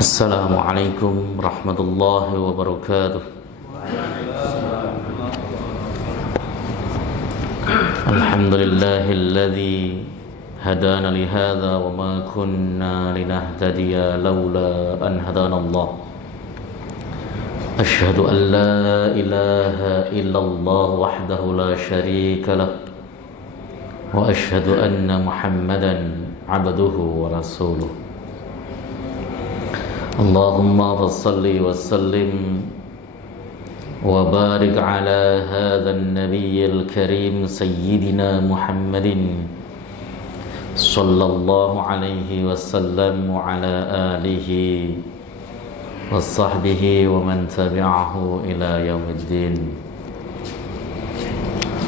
Assalamualaikum warahmatullahi wabarakatuh. Alhamdulillahilladzi hadana li hadza wa ma kunna linahtadiya laula an hadanallah. Asyhadu an la ilaha illallah wahdahu la syarika lah wa asyhadu anna Muhammadan abduhu wa rasuluh. Allahumma salli wa sallim wa barik ala hadha an-nabiyyil karim sayyidina Muhammadin sallallahu alaihi wasallam wa ala alihi wa sahbihi wa man tabi'ahu ila yaumiddin.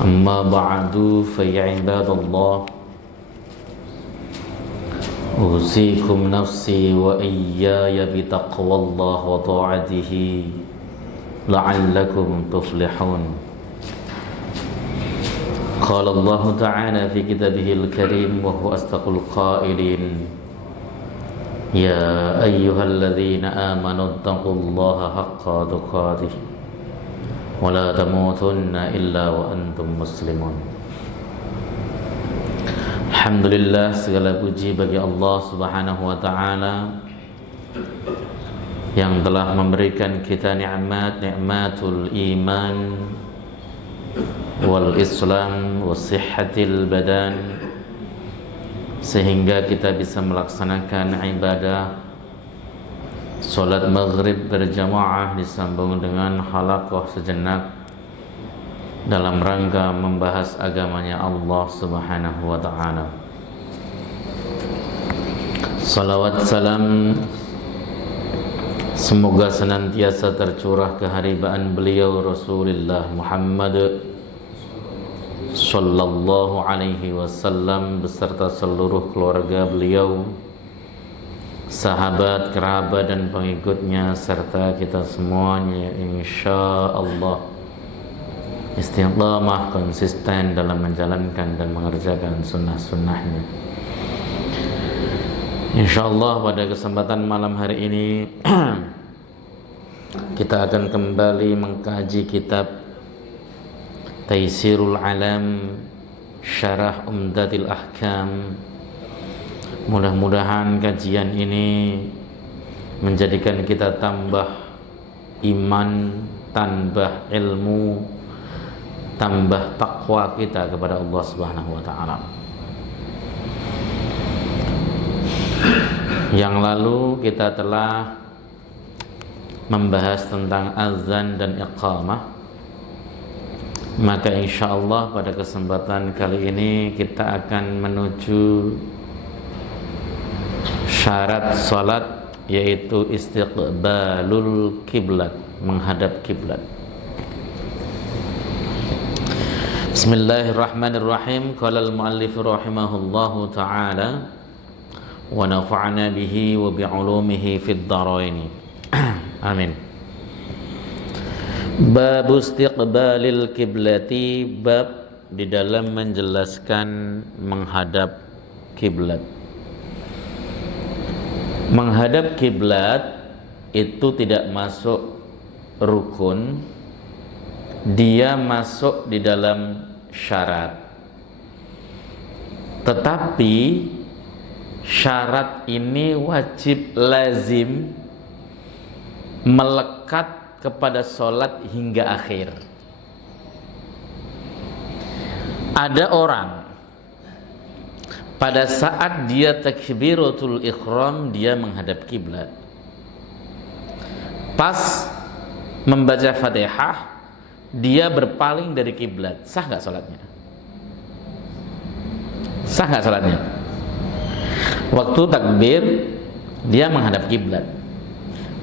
Amma ba'du fa ya ibadallah, usikum nafsi wa iyyaya bitaqwallah wa ta'atihi la'allakum tuflihun. Qala Allah ta'ala fi kitabihil karim wa huwa asdaqul qailin, ya ayyuhalladzina amanu taqullaha haqqa tuqatih wa la tamutunna illa wa antum muslimun. Alhamdulillah, segala puji bagi Allah Subhanahu wa ta'ala yang telah memberikan kita nikmatul iman wal islam wa sihhatil badan, sehingga kita bisa melaksanakan ibadah salat maghrib berjamaah disambung dengan halaqah sejenak dalam rangka membahas agamanya Allah Subhanahu wa ta'ala. Salawat salam semoga senantiasa tercurah keharibaan beliau Rasulullah Muhammad sallallahu alaihi wasallam beserta seluruh keluarga beliau, sahabat, kerabat dan pengikutnya, serta kita semuanya insyaallah istiqamah konsisten dalam menjalankan dan mengerjakan sunnah-sunnahnya. InsyaAllah pada kesempatan malam hari ini kita akan kembali mengkaji kitab Taysirul Alam Syarah Umdatil Ahkam. Mudah-mudahan kajian ini menjadikan kita tambah iman, tambah ilmu, tambah takwa kita kepada Allah Subhanahu wa ta'ala. Yang lalu kita telah membahas tentang azan dan iqamah. Maka insyaallah pada kesempatan kali ini kita akan menuju syarat salat, yaitu istiqbalul kiblat, menghadap kiblat. Bismillahirrahmanirrahim. Qala al-muallif rahimahullahu ta'ala wa nafa'ana bihi wa bi'ulumihi fid dharain. Amin. Bab istiqbalil kiblati, bab di dalam menjelaskan menghadap kiblat. Menghadap kiblat itu tidak masuk rukun, dia masuk di dalam syarat. Tetapi syarat ini wajib lazim melekat kepada sholat hingga akhir. Ada orang pada saat dia takbiratul ihram dia menghadap kiblat. Pas membaca Fatihah dia berpaling dari kiblat, sah nggak sholatnya? Sah nggak sholatnya? Waktu takbir dia menghadap kiblat,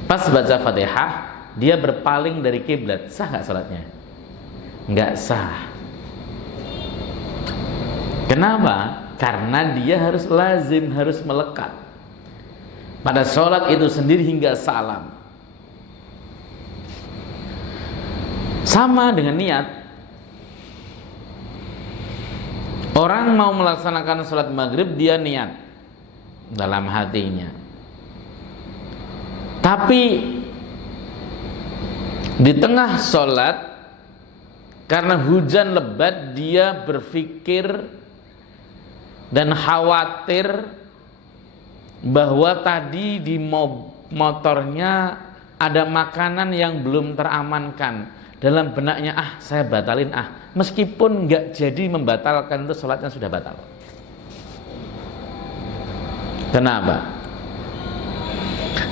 pas baca Fatihah dia berpaling dari kiblat, sah nggak sholatnya? Nggak sah. Kenapa? Karena dia harus lazim, harus melekat pada sholat itu sendiri hingga salam. Sama dengan niat. Orang mau melaksanakan sholat maghrib, dia niat dalam hatinya. Tapi di tengah sholat, karena hujan lebat, dia berpikir dan khawatir bahwa tadi di motornya ada makanan yang belum teramankan. Dalam benaknya, saya batalin meskipun nggak jadi membatalkan, itu sholatnya sudah batal. Kenapa?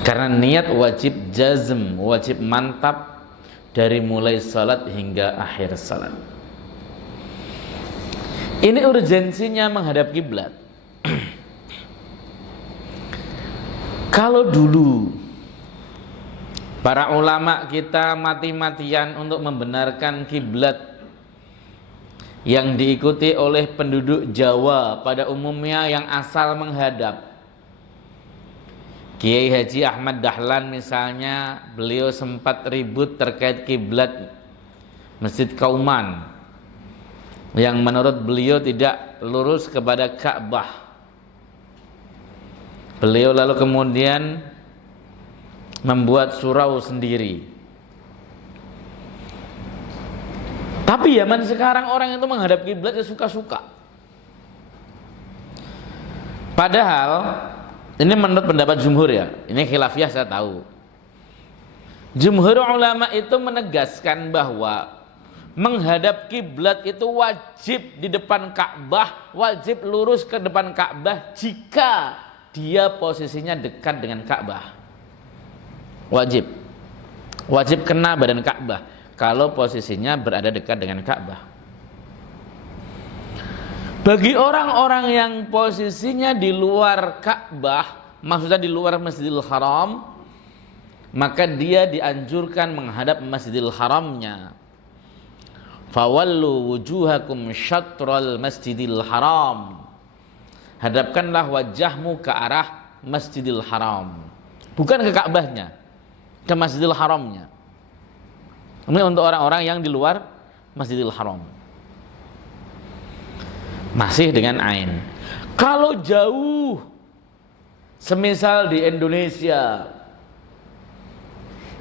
Karena niat wajib jazm, wajib mantap dari mulai salat hingga akhir salat. Ini urgensinya menghadap kiblat. Kalau dulu para ulama kita mati-matian untuk membenarkan kiblat yang diikuti oleh penduduk Jawa pada umumnya yang asal menghadap, Kiai Haji Ahmad Dahlan misalnya, beliau sempat ribut terkait kiblat Masjid Kauman yang menurut beliau tidak lurus kepada Ka'bah. Beliau lalu kemudian membuat surau sendiri. Tapi zaman sekarang orang itu menghadap kiblat ya suka-suka. Padahal ini menurut pendapat jumhur ya, ini khilafiyah saya tahu. Jumhur ulama itu menegaskan bahwa menghadap kiblat itu wajib di depan Ka'bah, wajib lurus ke depan Ka'bah jika dia posisinya dekat dengan Ka'bah. Wajib kena badan Ka'bah kalau posisinya berada dekat dengan Ka'bah. Bagi orang-orang yang posisinya di luar Ka'bah, maksudnya di luar Masjidil Haram, maka dia dianjurkan menghadap Masjidil Haramnya. Fawallu wujuhakum syatral Masjidil Haram. Hadapkanlah wajahmu ke arah Masjidil Haram, bukan ke Ka'bahnya, ke Masjidil Haramnya. Ini untuk orang-orang yang di luar Masjidil Haram. Masih dengan ain. Kalau jauh, semisal di Indonesia,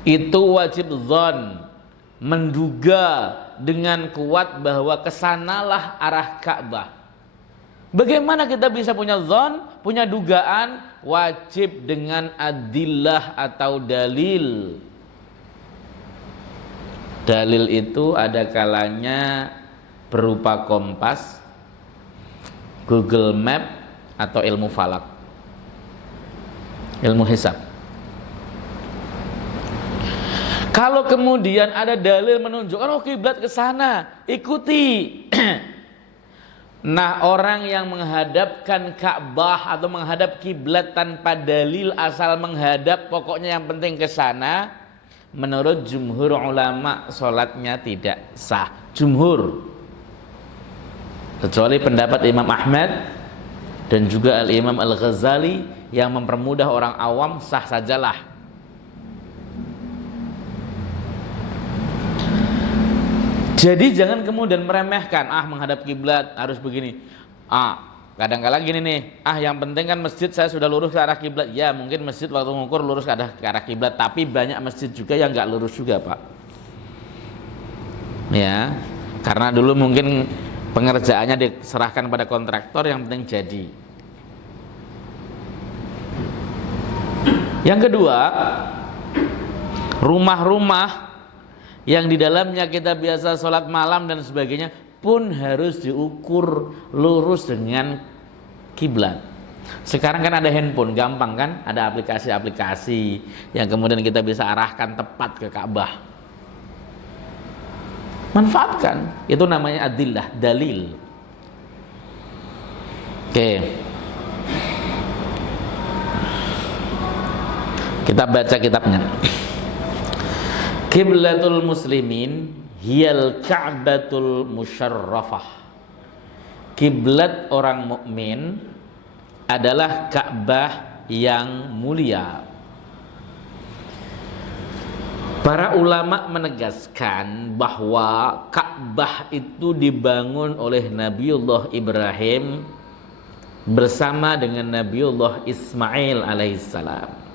itu wajib dzan, menduga dengan kuat bahwa kesanalah arah Ka'bah. Bagaimana kita bisa punya dzan, punya dugaan? Wajib dengan adillah atau dalil. Dalil itu ada kalanya berupa kompas, Google Map, atau ilmu falak, ilmu hisab. Kalau kemudian ada dalil menunjukkan kiblat ke sana, ikuti. Nah, orang yang menghadapkan Ka'bah atau menghadap kiblat tanpa dalil, asal menghadap, pokoknya yang penting ke sana, menurut jumhur ulama sholatnya tidak sah. Jumhur, kecuali pendapat Imam Ahmad dan juga Al-Imam Al-Ghazali yang mempermudah orang awam, sah sajalah. Jadi jangan kemudian meremehkan, menghadap kiblat harus begini. Kadang-kadang gini nih, yang penting kan masjid saya sudah lurus ke arah kiblat. Ya, mungkin masjid waktu ngukur lurus ke arah kiblat, tapi banyak masjid juga yang nggak lurus juga, Pak. Ya, karena dulu mungkin pengerjaannya diserahkan pada kontraktor, yang penting jadi. Yang kedua, rumah-rumah yang di dalamnya kita biasa sholat malam dan sebagainya pun harus diukur lurus dengan kiblat. Sekarang kan ada handphone, gampang kan? Ada aplikasi-aplikasi yang kemudian kita bisa arahkan tepat ke Ka'bah. Manfaatkan, itu namanya adillah, dalil. Oke. Kita baca kitabnya. Qiblatul muslimin hiyal ka'batul musyarrafah. Kiblat orang mukmin adalah Ka'bah yang mulia. Para ulama menegaskan bahwa Ka'bah itu dibangun oleh Nabiullah Ibrahim bersama dengan Nabiullah Ismail alaihissalam.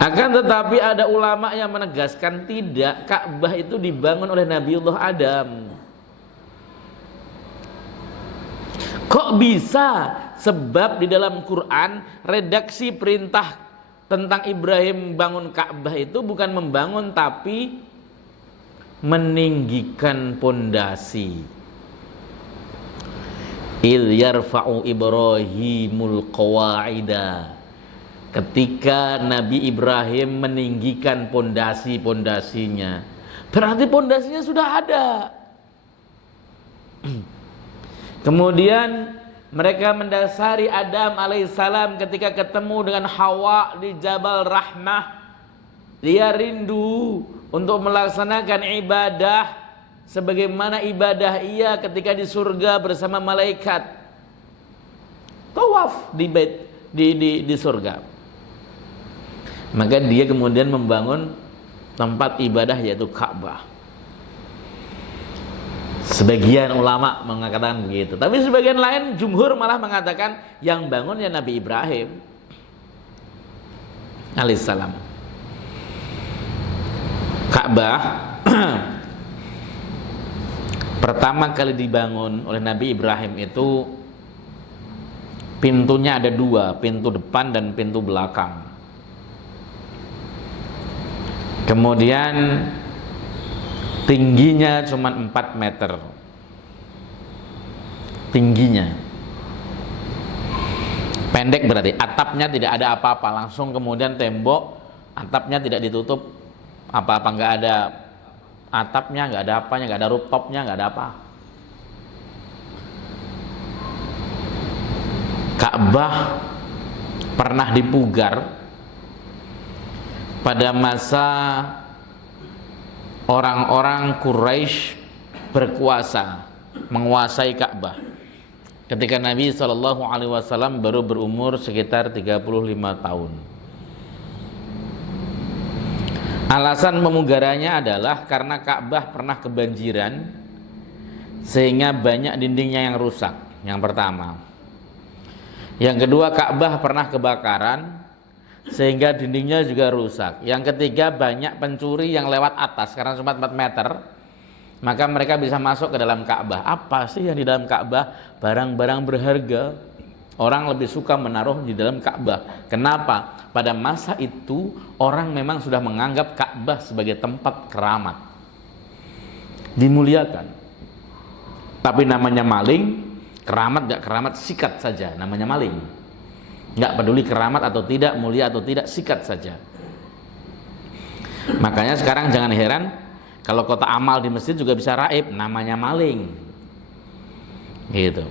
Akan tetapi ada ulama yang menegaskan tidak, Ka'bah itu dibangun oleh Nabiullah Adam. Kok bisa? Sebab di dalam Quran redaksi perintah tentang Ibrahim bangun Ka'bah itu bukan membangun tapi meninggikan pondasi. Il yarfa'u Ibrahimul qawa'ida. Ketika Nabi Ibrahim meninggikan pondasi-pondasinya, berarti pondasinya sudah ada. Kemudian mereka mendasari Adam alaihissalam ketika ketemu dengan Hawa di Jabal Rahmah. Dia rindu untuk melaksanakan ibadah sebagaimana ibadah ia ketika di surga bersama malaikat. Tawaf di surga. Maka dia kemudian membangun tempat ibadah yaitu Ka'bah. Sebagian ulama mengatakan begitu, tapi sebagian lain jumhur malah mengatakan yang bangun ya Nabi Ibrahim alaihissalam. Ka'bah pertama kali dibangun oleh Nabi Ibrahim itu pintunya ada dua, pintu depan dan pintu belakang. Kemudian tingginya cuma 4 meter. Tingginya. Pendek berarti, atapnya tidak ada apa-apa, langsung kemudian tembok, atapnya tidak ditutup apa-apa, nggak ada atapnya, nggak ada apanya, nggak ada rooftopnya, nggak ada apa. Ka'bah pernah dipugar pada masa orang-orang Quraisy berkuasa menguasai Ka'bah. Ketika Nabi SAW baru berumur sekitar 35 tahun. Alasan pemugarannya adalah karena Ka'bah pernah kebanjiran sehingga banyak dindingnya yang rusak. Yang pertama. Yang kedua, Ka'bah pernah kebakaran sehingga dindingnya juga rusak. Yang ketiga, banyak pencuri yang lewat atas karena cuma 4 meter, maka mereka bisa masuk ke dalam Ka'bah. Apa sih yang di dalam Ka'bah? Barang-barang berharga. Orang lebih suka menaruh di dalam Ka'bah. Kenapa? Pada masa itu orang memang sudah menganggap Ka'bah sebagai tempat keramat, dimuliakan. Tapi namanya maling, keramat gak keramat, sikat saja, namanya maling. Gak peduli keramat atau tidak, mulia atau tidak, sikat saja. Makanya sekarang jangan heran kalau kota amal di masjid juga bisa raib, namanya maling. Gitu.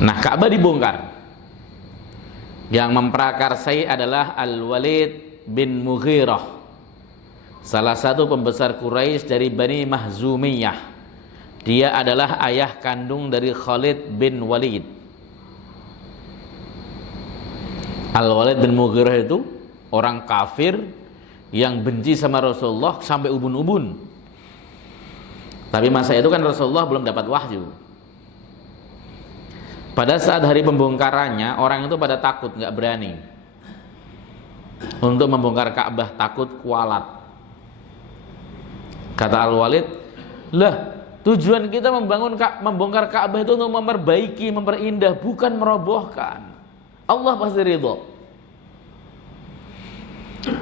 Nah, Ka'bah dibongkar. Yang memprakarsai adalah Al-Walid bin Mughirah, salah satu pembesar Quraisy dari Bani Mahzumiyah. Dia adalah ayah kandung dari Khalid bin Walid. Al-Walid bin Mughirah itu orang kafir yang benci sama Rasulullah sampai ubun-ubun. Tapi masa itu kan Rasulullah belum dapat wahyu. Pada saat hari pembongkarannya, orang itu pada takut, nggak berani untuk membongkar Ka'bah, takut kualat. Kata Al-Walid, lah, tujuan kita membongkar Ka'bah itu untuk memperbaiki, memperindah, bukan merobohkan. Allah pasti ridho.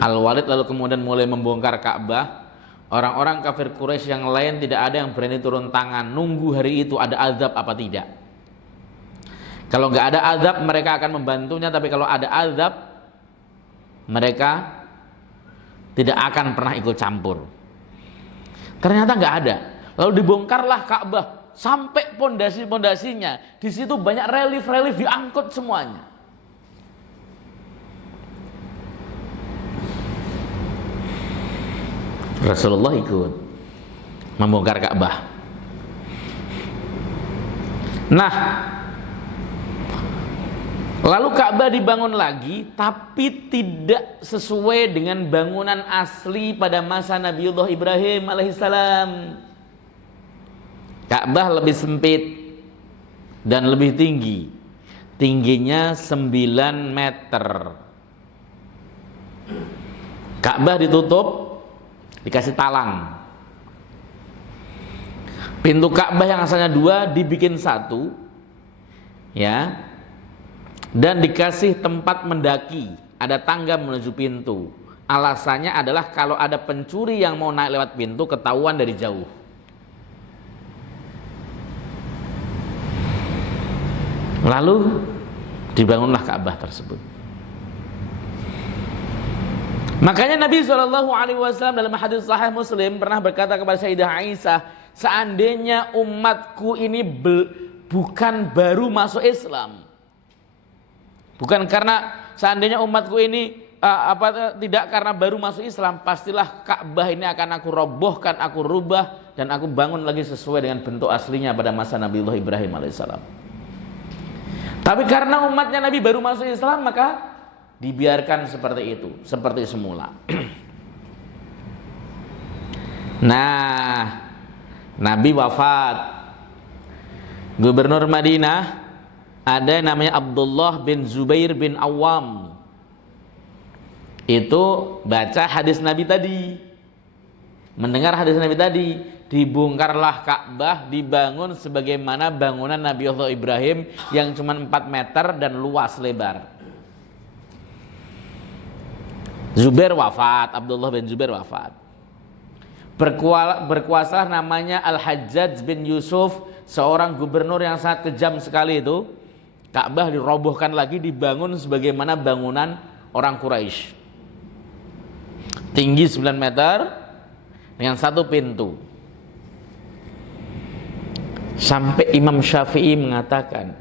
Al-Walid lalu kemudian mulai membongkar Ka'bah. Orang-orang kafir Quraisy yang lain tidak ada yang berani turun tangan, nunggu hari itu ada azab apa tidak. Kalau nggak ada azab mereka akan membantunya, tapi kalau ada azab mereka tidak akan pernah ikut campur. Ternyata nggak ada. Lalu dibongkarlah Ka'bah sampai pondasi-pondasinya. Di situ banyak relief-relief diangkut semuanya. Rasulullah ikut membongkar Ka'bah. Nah, lalu Ka'bah dibangun lagi, tapi tidak sesuai dengan bangunan asli pada masa Nabiullah Ibrahim alaihissalam. Ka'bah lebih sempit dan lebih tinggi. tingginya 9 meter. Ka'bah ditutup, dikasih talang. Pintu Ka'bah yang asalnya 2 dibikin 1, ya, dan dikasih tempat mendaki, ada tangga menuju pintu. Alasannya adalah kalau ada pencuri yang mau naik lewat pintu ketahuan dari jauh. Lalu dibangunlah Ka'bah tersebut. Makanya Nabi SAW dalam hadis Sahih Muslim pernah berkata kepada Sayyidah Aisyah, seandainya umatku ini bukan baru masuk Islam, bukan karena seandainya umatku ini tidak karena baru masuk Islam, pastilah Ka'bah ini akan aku robohkan, aku rubah, dan aku bangun lagi sesuai dengan bentuk aslinya pada masa Nabiullah Ibrahim alaihissalam. Tapi karena umatnya Nabi baru masuk Islam, maka dibiarkan seperti itu, seperti semula. Nah, Nabi wafat. Gubernur Madinah ada yang namanya Abdullah bin Zubair bin Awam. Itu baca hadis Nabi tadi, mendengar hadis Nabi tadi, dibongkarlah Ka'bah, dibangun sebagaimana bangunan Nabiullah Ibrahim yang cuma 4 meter dan luas lebar. Zubair wafat, Abdullah bin Zubair wafat. Berkuasa namanya Al-Hajjaj bin Yusuf, seorang gubernur yang sangat kejam sekali itu. Ka'bah dirobohkan lagi, dibangun sebagaimana bangunan orang Quraisy. Tinggi 9 meter dengan 1 pintu. Sampai Imam Syafi'i mengatakan,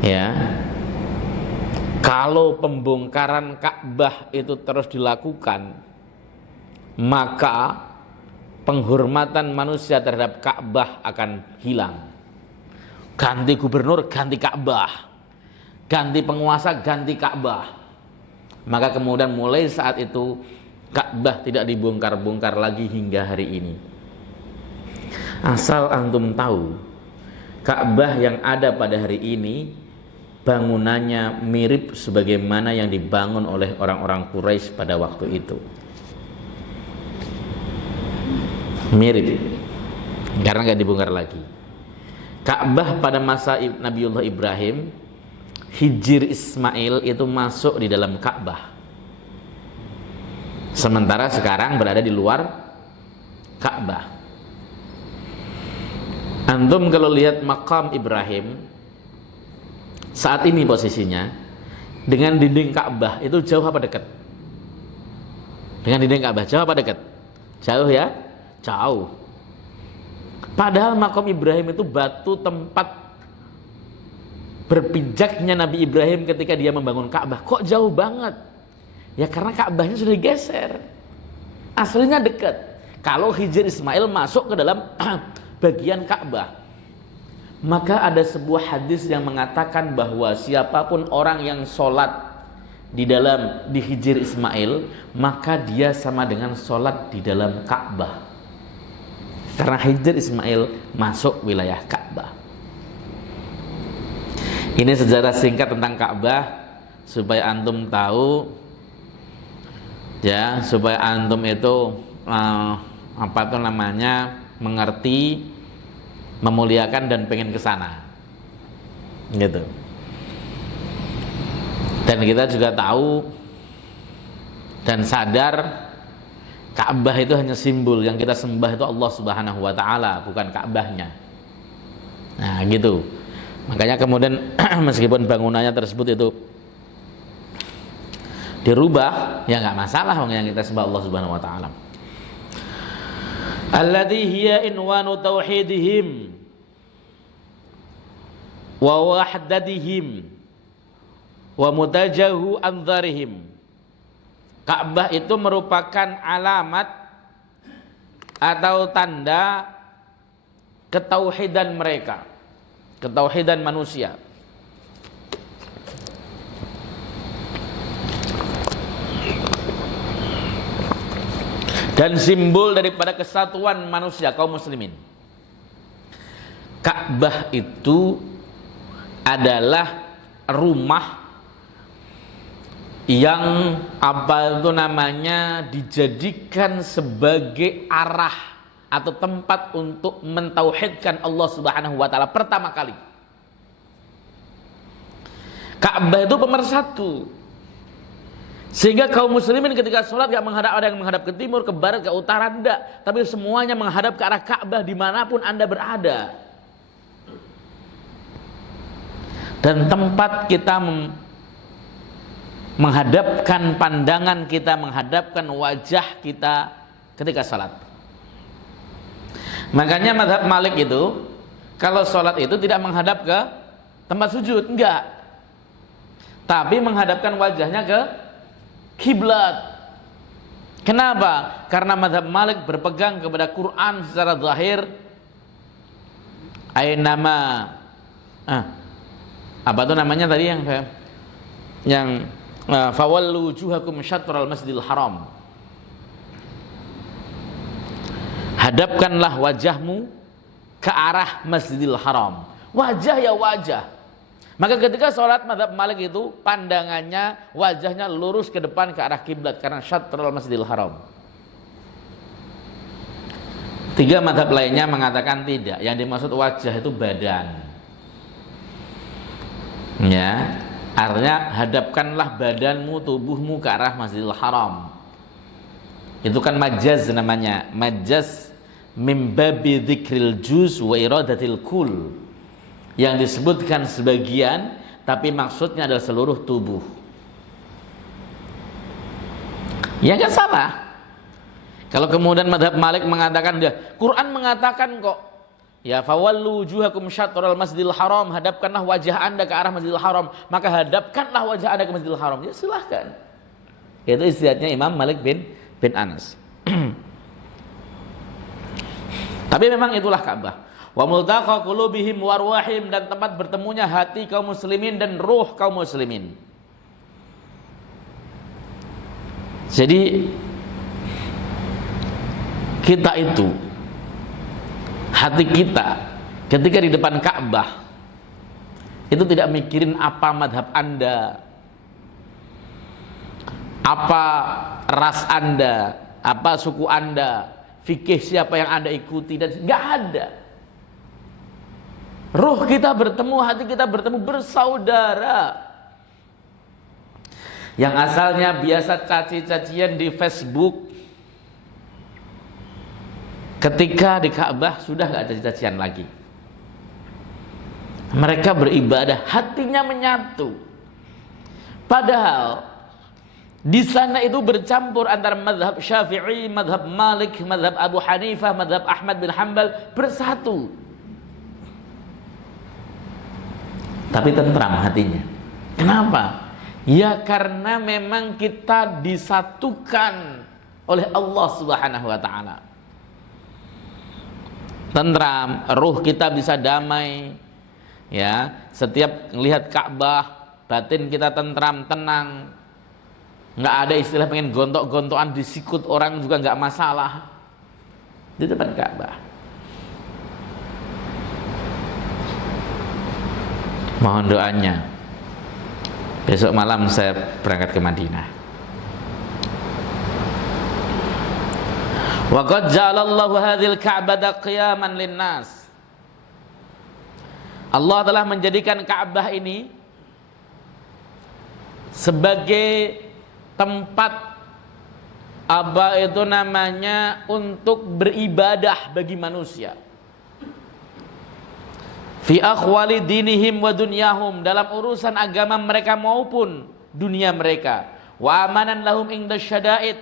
ya, kalau pembongkaran Ka'bah itu terus dilakukan, maka penghormatan manusia terhadap Ka'bah akan hilang. Ganti gubernur, ganti Ka'bah. Ganti penguasa, ganti Ka'bah. Maka kemudian mulai saat itu Ka'bah tidak dibongkar-bongkar lagi hingga hari ini. Asal antum tahu, Ka'bah yang ada pada hari ini bangunannya mirip sebagaimana yang dibangun oleh orang-orang Quraisy pada waktu itu. Mirip, karena nggak dibongkar lagi. Ka'bah pada masa Nabiullah Ibrahim, Hijir Ismail itu masuk di dalam Ka'bah. Sementara sekarang berada di luar Ka'bah. Antum kalau lihat makam Ibrahim saat ini posisinya dengan dinding Ka'bah itu jauh apa dekat? Dengan dinding Ka'bah jauh apa dekat? Jauh ya? Jauh. Padahal makam Ibrahim itu batu tempat berpijaknya Nabi Ibrahim ketika dia membangun Ka'bah. Kok jauh banget? Ya karena Ka'bahnya sudah digeser. Aslinya dekat. Kalau Hijir Ismail masuk ke dalam bagian Ka'bah, maka ada sebuah hadis yang mengatakan bahwa siapapun orang yang sholat di Hijir Ismail, maka dia sama dengan sholat di dalam Ka'bah, karena Hijir Ismail masuk wilayah Ka'bah. Ini sejarah singkat tentang Ka'bah supaya antum tahu, ya, supaya antum itu mengerti, memuliakan dan pengen ke sana, gitu. Dan kita juga tahu dan sadar Ka'bah itu hanya simbol, yang kita sembah itu Allah Subhanahu wa taala, bukan Ka'bahnya. Nah, gitu. Makanya kemudian meskipun bangunannya tersebut itu dirubah, ya nggak masalah, yang kita sembah Allah Subhanahu wa taala. Alladhi hiya inwanu tauhidihim wa wahdatihim wa mutajahu anzarihim. Ka'bah itu merupakan alamat atau tanda ketauhidan mereka, ketauhidan manusia. Dan simbol daripada kesatuan manusia kaum muslimin. Ka'bah itu adalah rumah yang dijadikan sebagai arah atau tempat untuk mentauhidkan Allah Subhanahu wa taala pertama kali. Ka'bah itu pemersatu. Sehingga kaum muslimin ketika sholat gak menghadap, ada yang menghadap ke timur, ke barat, ke utara, enggak, tapi semuanya menghadap ke arah Ka'bah dimanapun Anda berada. Dan tempat kita menghadapkan pandangan kita, menghadapkan wajah kita ketika sholat. Makanya mazhab Malik itu kalau sholat itu tidak menghadap ke tempat sujud, enggak, tapi menghadapkan wajahnya ke kiblat. Kenapa? Karena mazhab Malik berpegang kepada Quran secara zahir. Apa itu namanya tadi yang fawallu wujuhakum syatral masjidil haram. Hadapkanlah wajahmu ke arah Masjidil Haram. Wajah ya wajah. Maka ketika sholat mazhab Malik itu pandangannya, wajahnya lurus ke depan ke arah kiblat karena syatral Masjidil Haram. 3 mazhab lainnya mengatakan tidak. Yang dimaksud wajah itu badan. Ya, artinya hadapkanlah badanmu, tubuhmu ke arah Masjidil Haram. Itu kan majaz namanya, majaz mim babi dzikril juz wa iradatil kul, yang disebutkan sebagian tapi maksudnya adalah seluruh tubuh. Ya kan salah. Kalau kemudian mazhab Malik mengatakan, Quran mengatakan kok, ya fawallu wujuhakum syatral Masjidil Haram, hadapkanlah wajah Anda ke arah Masjidil Haram, maka hadapkanlah wajah Anda ke Masjidil Haram. Ya silahkan. Itu istihadnya Imam Malik bin Anas. Tapi memang itulah Ka'bah. Wa multaqa qulubihim warwahim, dan tempat bertemunya hati kaum muslimin dan ruh kaum muslimin. Jadi kita itu, hati kita ketika di depan Ka'bah itu tidak mikirin apa madhab Anda, apa ras Anda, apa suku Anda, fikih siapa yang Anda ikuti, dan nggak ada. Ruh kita bertemu, hati kita bertemu, bersaudara. Yang asalnya biasa caci-cacian di Facebook, ketika di Ka'bah sudah nggak caci-cacian lagi. Mereka beribadah, hatinya menyatu. Padahal di sana itu bercampur antara mazhab Syafi'i, mazhab Malik, mazhab Abu Hanifah, mazhab Ahmad bin Hanbal, bersatu. Tapi tentram hatinya. Kenapa? Ya karena memang kita disatukan oleh Allah Subhanahu wa taala. Tentram, ruh kita bisa damai. Ya, setiap melihat Ka'bah, batin kita tentram, tenang. Nggak ada istilah pengen gontok-gontokan di sikut orang juga nggak masalah di depan Ka'bah. Mohon doanya, besok malam saya berangkat ke Madinah. Wa qad ja'alallahu hadzal ka'bata qiyaman linnas. Allah telah menjadikan Ka'bah ini sebagai tempat untuk beribadah bagi manusia. Fi akhwali dinihim wa dunyahum, dalam urusan agama mereka maupun dunia mereka. Wa amanan lahum inda syada'id,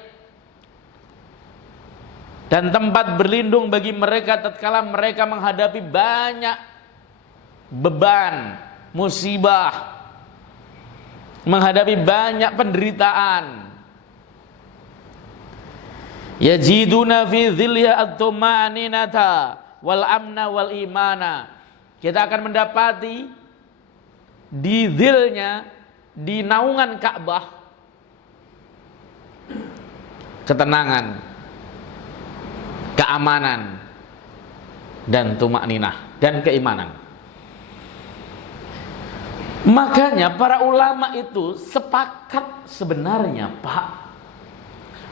dan tempat berlindung bagi mereka tatkala mereka menghadapi banyak beban, musibah, menghadapi banyak penderitaan. Yajiduna fi dhilliha at-tuma'ninata wal amna wal imana. Kita akan mendapati di dhilnya, di naungan Ka'bah, ketenangan, keamanan, dan tumakninah, dan keimanan. Makanya para ulama itu sepakat sebenarnya, Pak,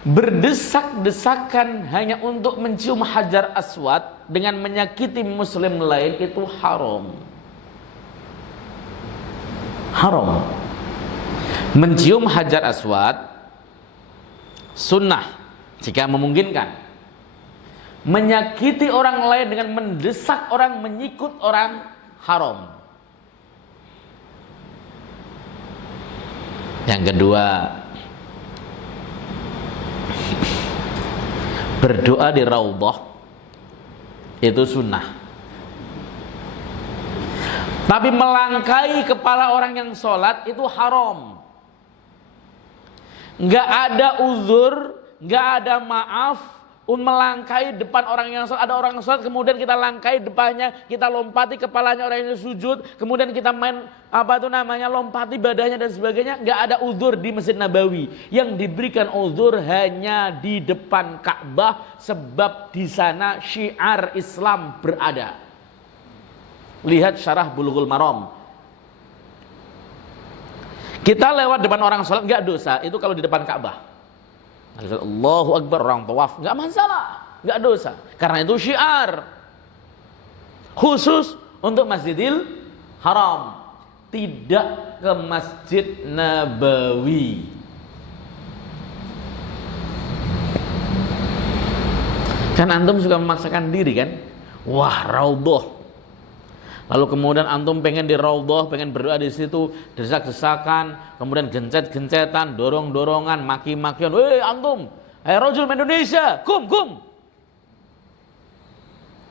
berdesak-desakan hanya untuk mencium hajar aswad dengan menyakiti muslim lain itu haram. Haram. Mencium hajar aswad sunnah jika memungkinkan. Menyakiti orang lain dengan mendesak orang, menyikut orang, haram. Yang kedua, berdoa di raudhah itu sunnah. Tapi melangkai kepala orang yang sholat itu haram. Nggak ada uzur, nggak ada maaf melangkai depan orang yang sholat. Ada orang yang sholat kemudian kita langkai depannya, kita lompati kepalanya orang yang sujud, kemudian kita main lompati badannya dan sebagainya. Nggak ada uzur di Masjid Nabawi. Yang diberikan uzur hanya di depan Ka'bah, sebab di sana syiar Islam berada. Lihat syarah Bulughul Maram. Kita lewat depan orang sholat nggak dosa, itu kalau di depan Ka'bah. Allahu Akbar, orang tawaf, nggak masalah, nggak dosa, karena itu syiar khusus untuk Masjidil Haram, tidak ke Masjid Nabawi. Kan antum suka memaksakan diri kan, wah raudhah, lalu kemudian antum pengen di raudhah, pengen berdoa di situ, desak-desakan, kemudian gencet-gencetan, dorong-dorongan, maki-makian, "Weh antum, hai rajul Indonesia, kum."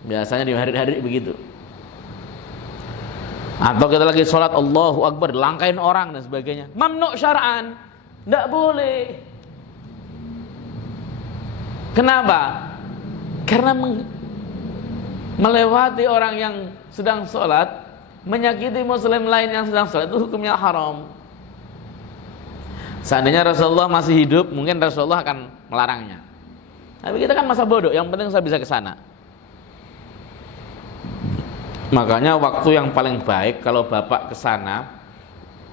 Biasanya di hari-hari begitu. Atau kita lagi sholat Allahu Akbar, langkain orang dan sebagainya. Mamnu syar'an, tidak boleh. Kenapa? Karena melewati orang yang sedang sholat, menyakiti muslim lain yang sedang sholat, itu hukumnya haram. Seandainya Rasulullah masih hidup, mungkin Rasulullah akan melarangnya. Tapi kita kan masa bodoh, yang penting saya bisa ke sana. Makanya waktu yang paling baik kalau bapak ke sana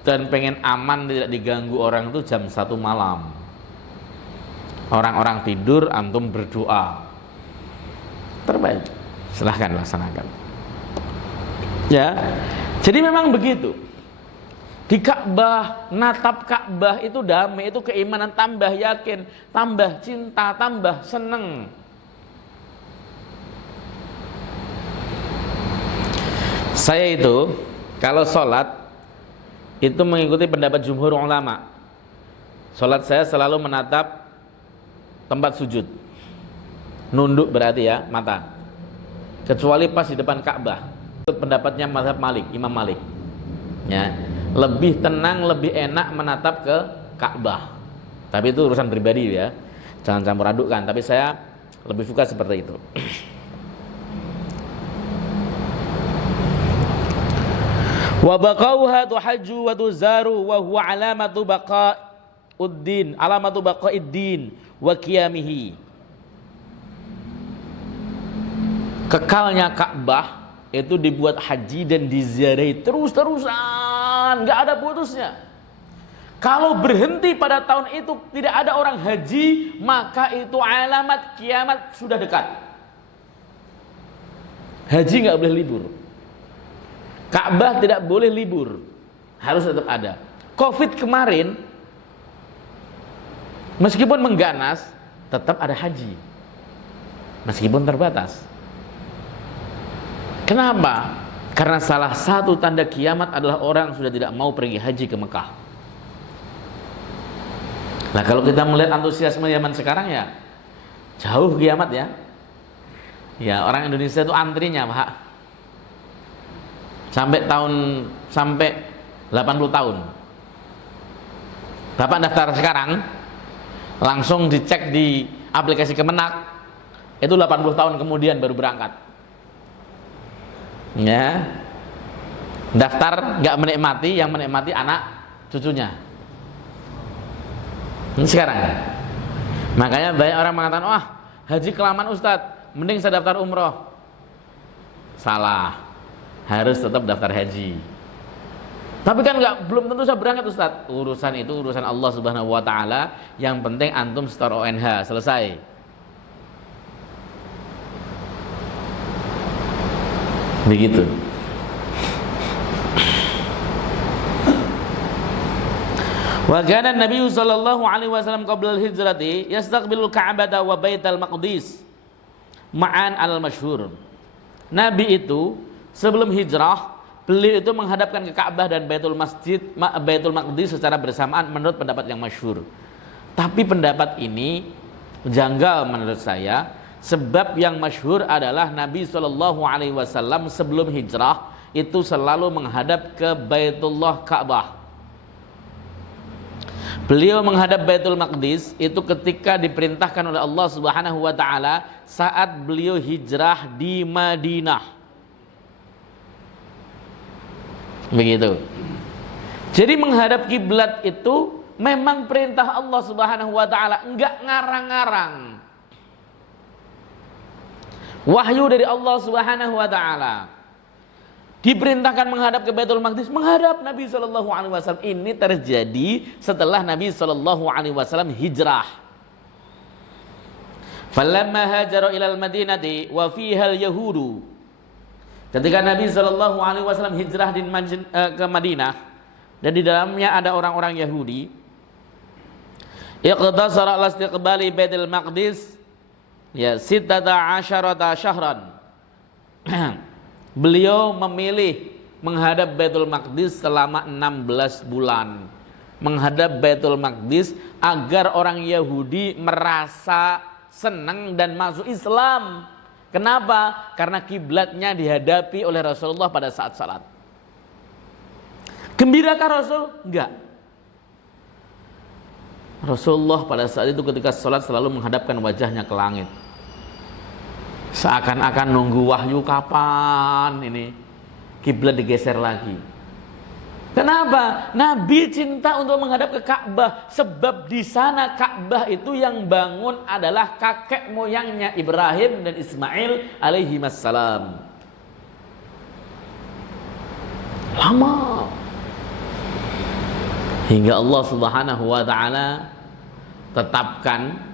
dan pengen aman, tidak diganggu orang, itu jam 1 malam. Orang-orang tidur, antum berdoa. Terbaik. Silahkan laksanakan. Ya, jadi memang begitu. Di Ka'bah, natap Ka'bah itu damai, itu keimanan, tambah yakin, tambah cinta, tambah seneng. Saya itu kalau sholat itu mengikuti pendapat jumhur ulama. Sholat saya selalu menatap tempat sujud, nunduk berarti ya, mata, kecuali pas di depan Ka'bah. Itu pendapatnya mazhab Malik, Imam Malik. Ya, lebih tenang, lebih enak menatap ke Ka'bah. Tapi itu urusan pribadi ya, jangan campur adukkan. Tapi saya lebih suka seperti itu. Wa baqauha tuhajju wa tuzaru wa huwa alamatu baqauddin, alamatu baqaiddin wa qiyamihi. Kekalnya Ka'bah itu dibuat haji dan diziarahi terus-terusan, nggak ada putusnya. Kalau berhenti pada tahun itu tidak ada orang haji, maka itu alamat kiamat sudah dekat. Haji nggak boleh libur, Ka'bah tidak boleh libur, harus tetap ada. Covid kemarin meskipun mengganas tetap ada haji, meskipun terbatas. Kenapa? Karena salah satu tanda kiamat adalah orang sudah tidak mau pergi haji ke Mekah. Nah, kalau kita melihat antusiasme zaman sekarang ya jauh kiamat ya. Ya, orang Indonesia itu antrinya, Pak. Sampai 80 tahun. Bapak daftar sekarang, langsung dicek di aplikasi Kemenak, itu 80 tahun kemudian baru berangkat. Ya, daftar nggak menikmati, yang menikmati anak cucunya. Ini sekarang. Makanya banyak orang mengatakan, wah haji kelamaan Ustadz, mending saya daftar umroh. Salah, harus tetap daftar haji. Tapi kan belum tentu saya berangkat Ustaz. Urusan itu urusan Allah Subhanahu wa taala, yang penting antum setor ONH, selesai. Begitu. Wa kana Nabi sallallahu alaihi wasallam qabla al-hijrati yastaqbilul Ka'bah wa Baitul Maqdis ma'an al-masyhur. Nabi itu sebelum hijrah, beliau itu menghadapkan ke Ka'bah dan Baitul Maqdis secara bersamaan menurut pendapat yang masyhur. Tapi pendapat ini janggal menurut saya, sebab yang masyhur adalah Nabi sallallahu alaihi wasallam sebelum hijrah itu selalu menghadap ke Baitullah Ka'bah. Beliau menghadap Baitul Maqdis itu ketika diperintahkan oleh Allah Subhanahu wa taala saat beliau hijrah di Madinah. Begitu. Jadi menghadap kiblat itu memang perintah Allah Subhanahu wa taala, enggak ngarang-ngarang. Wahyu dari Allah Subhanahu wa taala. Diperintahkan menghadap ke Baitul Maqdis, menghadap Nabi sallallahu alaihi wasallam. Ini terjadi setelah Nabi sallallahu alaihi wasallam hijrah. Falamma hajara ilal Madinati wa fiha al-yahudu. Ketika Nabi sallallahu alaihi wasallam hijrah ke Madinah dan di dalamnya ada orang-orang Yahudi, iqtasara ala istiqbali Baitul Maqdis ya 16 syahran. Beliau memilih menghadap Baitul Maqdis selama 16 bulan. Menghadap Baitul Maqdis agar orang Yahudi merasa senang dan masuk Islam. Kenapa? Karena kiblatnya dihadapi oleh Rasulullah pada saat salat. Gembirakah Rasul? Enggak. Rasulullah pada saat itu ketika salat selalu menghadapkan wajahnya ke langit. Seakan-akan nunggu wahyu kapan ini kiblat digeser lagi. Kenapa? Nabi cinta untuk menghadap ke Ka'bah, sebab di sana Ka'bah itu yang bangun adalah kakek moyangnya Ibrahim dan Ismail alaihi wassalam. Lama hingga Allah Subhanahu wa taala tetapkan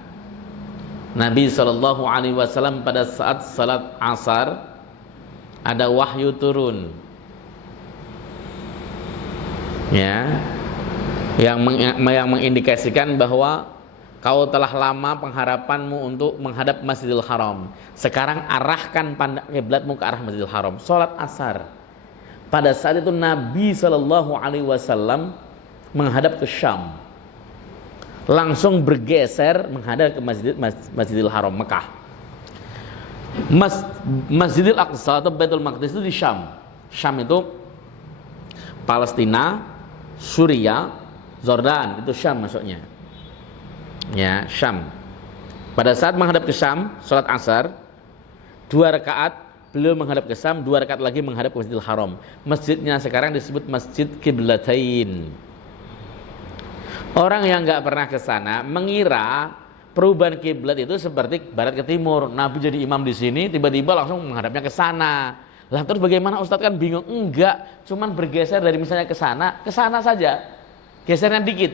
Nabi sallallahu alaihi wasallam pada saat salat asar ada wahyu turun, ya, yang mengindikasikan bahwa kau telah lama pengharapanmu untuk menghadap Masjidil Haram. Sekarang arahkan kiblatmu ke arah Masjidil Haram. Salat asar. Pada saat itu Nabi sallallahu alaihi wasallam menghadap ke Syam. Langsung bergeser menghadap ke Masjidil Haram Mekah. Masjidil Aqsa atau Baitul Maqdis itu di Syam. Syam itu Palestina, Suriah, Jordan, itu Syam masuknya. Ya, Syam. Pada saat menghadap ke Syam, salat asar, 2 rakaat beliau menghadap ke Syam, 2 rakaat lagi menghadap ke Masjidil Haram. Masjidnya sekarang disebut Masjid Qiblatain. Orang yang nggak pernah ke sana mengira perubahan kiblat itu seperti barat ke timur. Nabi jadi imam di sini, tiba-tiba langsung menghadapnya ke sana. Lah terus bagaimana Ustadz, kan bingung? Enggak, cuman bergeser dari misalnya ke sana saja. Gesernya dikit.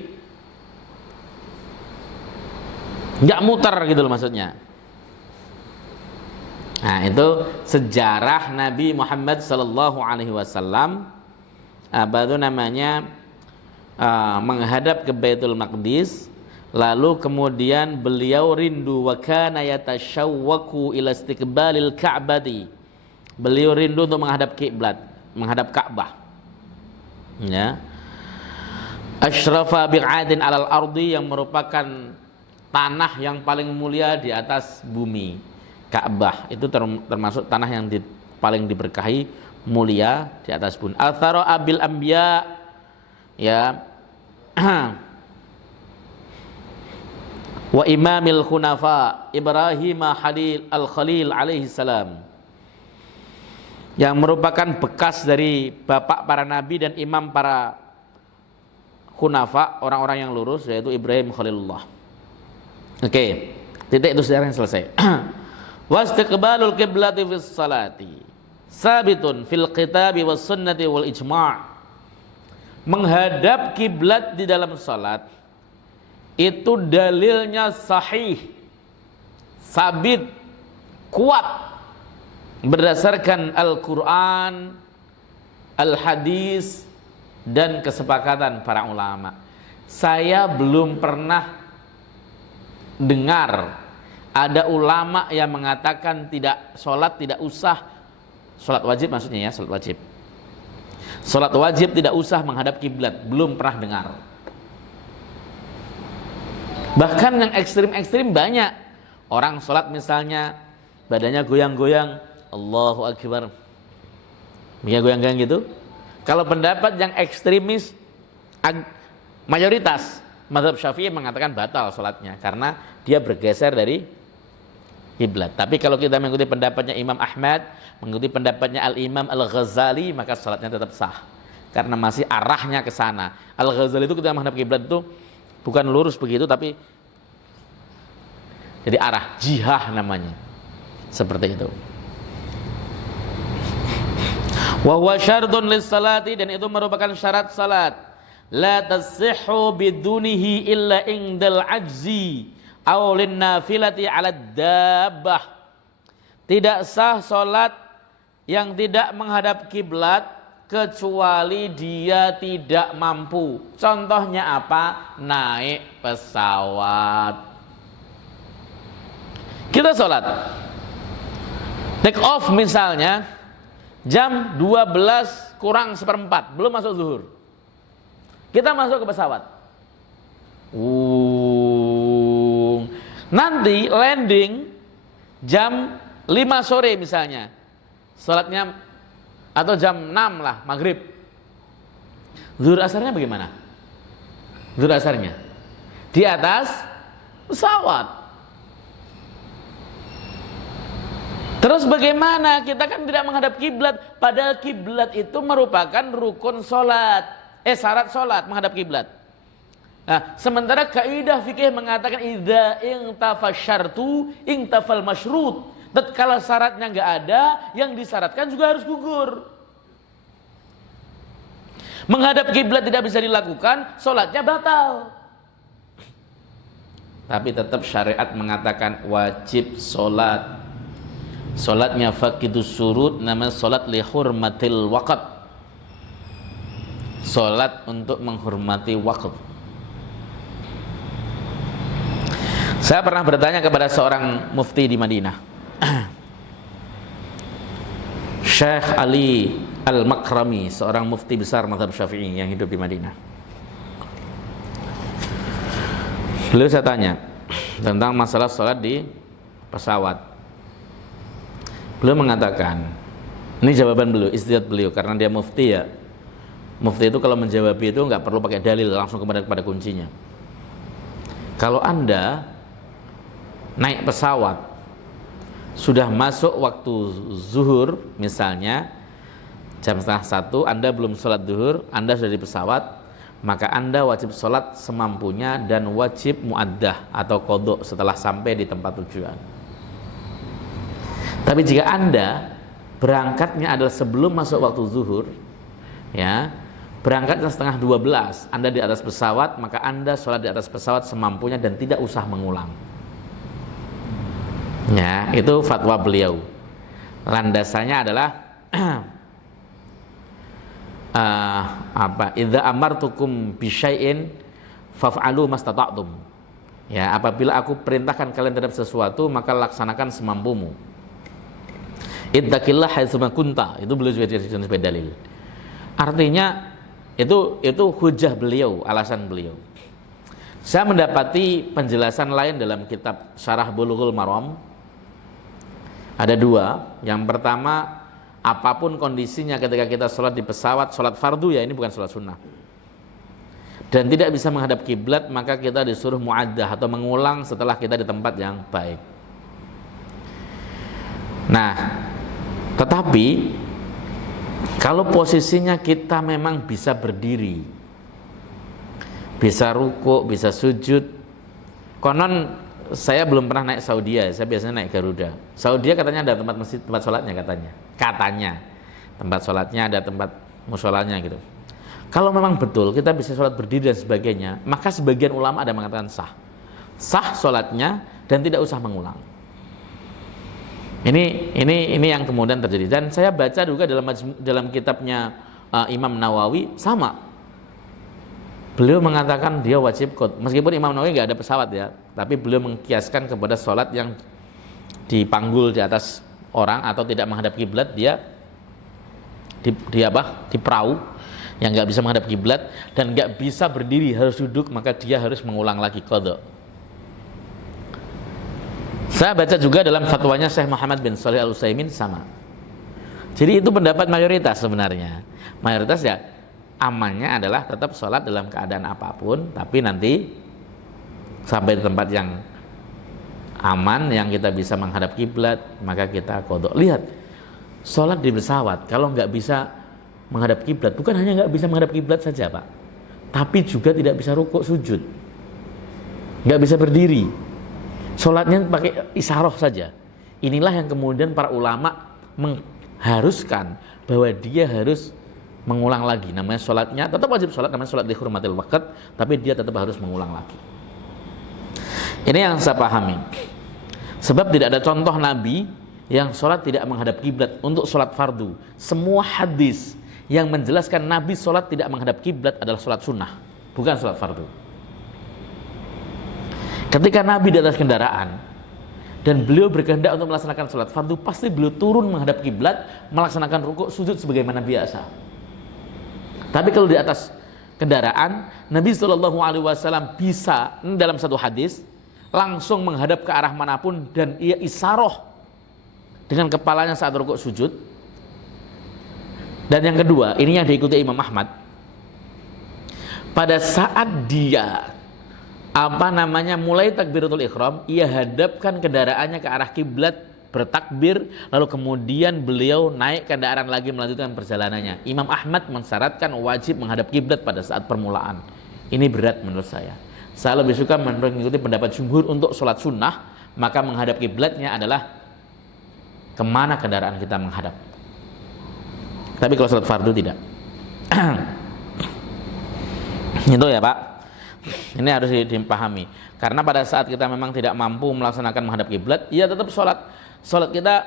Nggak muter gitu loh maksudnya. Nah, itu sejarah Nabi Muhammad sallallahu alaihi wasallam apa itu namanya? Menghadap ke Baitul Maqdis, lalu kemudian beliau rindu wa kana yatashawwaku ila istiqbalil Ka'bati. Beliau rindu untuk menghadap kiblat, menghadap Ka'bah. Ya. Asyrafa bi'adin 'alal ardi, yang merupakan tanah yang paling mulia di atas bumi. Ka'bah itu termasuk tanah yang paling diberkahi, mulia di atas bumi. Athara abil anbiya, ya, wa imamil khunafa Ibrahim al-Khalil alaihi salam, yang merupakan bekas dari bapak para nabi dan imam para khunafa, orang-orang yang lurus, yaitu Ibrahim Khalilullah. Oke, titik itu sejarah yang selesai. Wastiqbalul qiblati fis salati sabitun fil kitabi was sunnati wal ijma'. menghadap kiblat di dalam salat itu dalilnya sahih, sabit, kuat berdasarkan Al-Quran, Al-Hadis, dan kesepakatan para ulama. Saya belum pernah dengar ada ulama yang mengatakan sholat tidak usah, sholat wajib maksudnya ya, sholat wajib, sholat wajib tidak usah menghadap kiblat. Belum pernah dengar. Bahkan yang ekstrim-ekstrim banyak. Orang sholat misalnya badannya goyang-goyang, Allahu Akbar, dia goyang-goyang gitu. Kalau pendapat yang ekstremis, mayoritas mazhab Syafi'i mengatakan batal sholatnya karena dia bergeser dari kiblat. Tapi kalau kita mengikuti pendapatnya Imam Ahmad, mengikuti pendapatnya Al-Imam Al-Ghazali, maka sholatnya tetap sah karena masih arahnya ke sana. Al-Ghazali itu ketika menghadap kiblat itu bukan lurus begitu, tapi jadi arah, jihah namanya, seperti itu. Wa huwa syartun lis-salati, dan itu merupakan syarat salat. La tasihhu bidunihi illa indal ajzi aw lin nafilati 'ala dabbah. Tidak sah salat yang tidak menghadap kiblat kecuali dia tidak mampu. Contohnya apa? Naik pesawat. Kita sholat take off misalnya jam 12 kurang seperempat, belum masuk zuhur. Kita masuk ke pesawat, nanti landing jam 5 sore misalnya, sholatnya atau jam 6 lah, maghrib. Zuhur asarnya bagaimana? Zuhur asarnya di atas pesawat. Terus bagaimana? Kita kan tidak menghadap kiblat, padahal kiblat itu merupakan rukun sholat, syarat sholat menghadap kiblat. Nah, sementara kaidah fikih mengatakan idza intafa syartu intafal masyrut. Kalau syaratnya nggak ada, yang disyaratkan juga harus gugur. Menghadap kiblat tidak bisa dilakukan, sholatnya batal. Tapi tetap syariat mengatakan wajib sholat. Solatnya faqidus surut, namanya solat li hurmatil waqt. Solat untuk menghormati waktu. Saya pernah bertanya kepada seorang mufti di Madinah, Syekh Ali Al-Makrami, seorang mufti besar mazhab Syafi'i yang hidup di Madinah. Beliau saya tanya tentang masalah solat di pesawat. Beliau mengatakan, ini jawaban beliau, istihad beliau, karena dia mufti ya. Mufti itu kalau menjawab itu nggak perlu pakai dalil, langsung kepada kuncinya. Kalau Anda naik pesawat, sudah masuk waktu zuhur, misalnya jam 12:30, Anda belum sholat zuhur, Anda sudah di pesawat, maka Anda wajib sholat semampunya dan wajib muaddah atau qadha setelah sampai di tempat tujuan. Tapi jika Anda berangkatnya adalah sebelum masuk waktu zuhur, ya, berangkatnya 11:30, Anda di atas pesawat, maka Anda sholat di atas pesawat semampunya dan tidak usah mengulang. Ya, itu fatwa beliau. Landasannya adalah idza amartukum bisyai'in faf'alu mastata'tum. Ya, apabila aku perintahkan kalian terhadap sesuatu, maka laksanakan semampumu. Ittaqillah haitsu ma kunta, itu beliau juga dijadikan sebagai dalil. Artinya itu hujah beliau, alasan beliau. Saya mendapati penjelasan lain dalam kitab Syarah Bulughul Maram. Ada dua. Yang pertama, apapun kondisinya ketika kita sholat di pesawat, sholat fardu ya, ini bukan sholat sunnah, dan tidak bisa menghadap kiblat, maka kita disuruh muaddah atau mengulang setelah kita di tempat yang baik. Nah, tetapi kalau posisinya kita memang bisa berdiri, bisa rukuk, bisa sujud. Konon saya belum pernah naik Saudi, saya biasanya naik Garuda. Saudi katanya ada tempat masjid, tempat sholatnya katanya tempat sholatnya ada tempat musolanya gitu. Kalau memang betul kita bisa sholat berdiri dan sebagainya, maka sebagian ulama ada mengatakan sah sholatnya dan tidak usah mengulang. Ini yang kemudian terjadi. Dan saya baca juga dalam kitabnya Imam Nawawi sama. Beliau mengatakan dia wajib qadha. Meskipun Imam Nawawi nggak ada pesawat ya, tapi beliau mengkiaskan kepada sholat yang dipanggul di atas orang atau tidak menghadap kiblat, dia di perahu yang nggak bisa menghadap kiblat dan nggak bisa berdiri, harus duduk, maka dia harus mengulang lagi qadha. Saya baca juga dalam fatwanya Syekh Muhammad bin Shalih Al-Utsaimin sama. Jadi itu pendapat mayoritas sebenarnya. Mayoritas ya amannya adalah tetap sholat dalam keadaan apapun, tapi nanti sampai di tempat yang aman, yang kita bisa menghadap kiblat, maka kita qadha. Lihat, sholat di pesawat kalau nggak bisa menghadap kiblat, bukan hanya nggak bisa menghadap kiblat saja Pak, tapi juga tidak bisa rukuk sujud, nggak bisa berdiri, sholatnya pakai isyarah saja. Inilah yang kemudian para ulama mengharuskan bahwa dia harus mengulang lagi. Namanya sholatnya tetap wajib sholat, namanya sholat di hurmatil waqt, tapi dia tetap harus mengulang lagi. Ini yang saya pahami. Sebab tidak ada contoh Nabi yang sholat tidak menghadap kiblat untuk sholat fardu. Semua hadis yang menjelaskan Nabi sholat tidak menghadap kiblat adalah sholat sunnah, bukan sholat fardu. Ketika Nabi di atas kendaraan dan beliau berkehendak untuk melaksanakan sholat fardu, pasti beliau turun menghadap kiblat, melaksanakan rukuk sujud sebagaimana biasa. Tapi kalau di atas kendaraan, Nabi SAW bisa dalam satu hadis langsung menghadap ke arah manapun dan ia isyarah dengan kepalanya saat rukuk sujud. Dan yang kedua, ini yang diikuti Imam Ahmad. Pada saat dia mulai takbiratul ihram, ia hadapkan kendaraannya ke arah kiblat, bertakbir, lalu kemudian beliau naik kendaraan lagi melanjutkan perjalanannya. Imam Ahmad mensyaratkan wajib menghadap kiblat pada saat permulaan. Ini berat menurut saya. Saya lebih suka mengikuti pendapat jumhur untuk sholat sunnah, maka menghadap kiblatnya adalah kemana kendaraan kita menghadap. Tapi kalau sholat fardu tidak. Itu ya Pak. Ini harus dipahami. Karena pada saat kita memang tidak mampu melaksanakan menghadap kiblat, ya tetap sholat. Sholat kita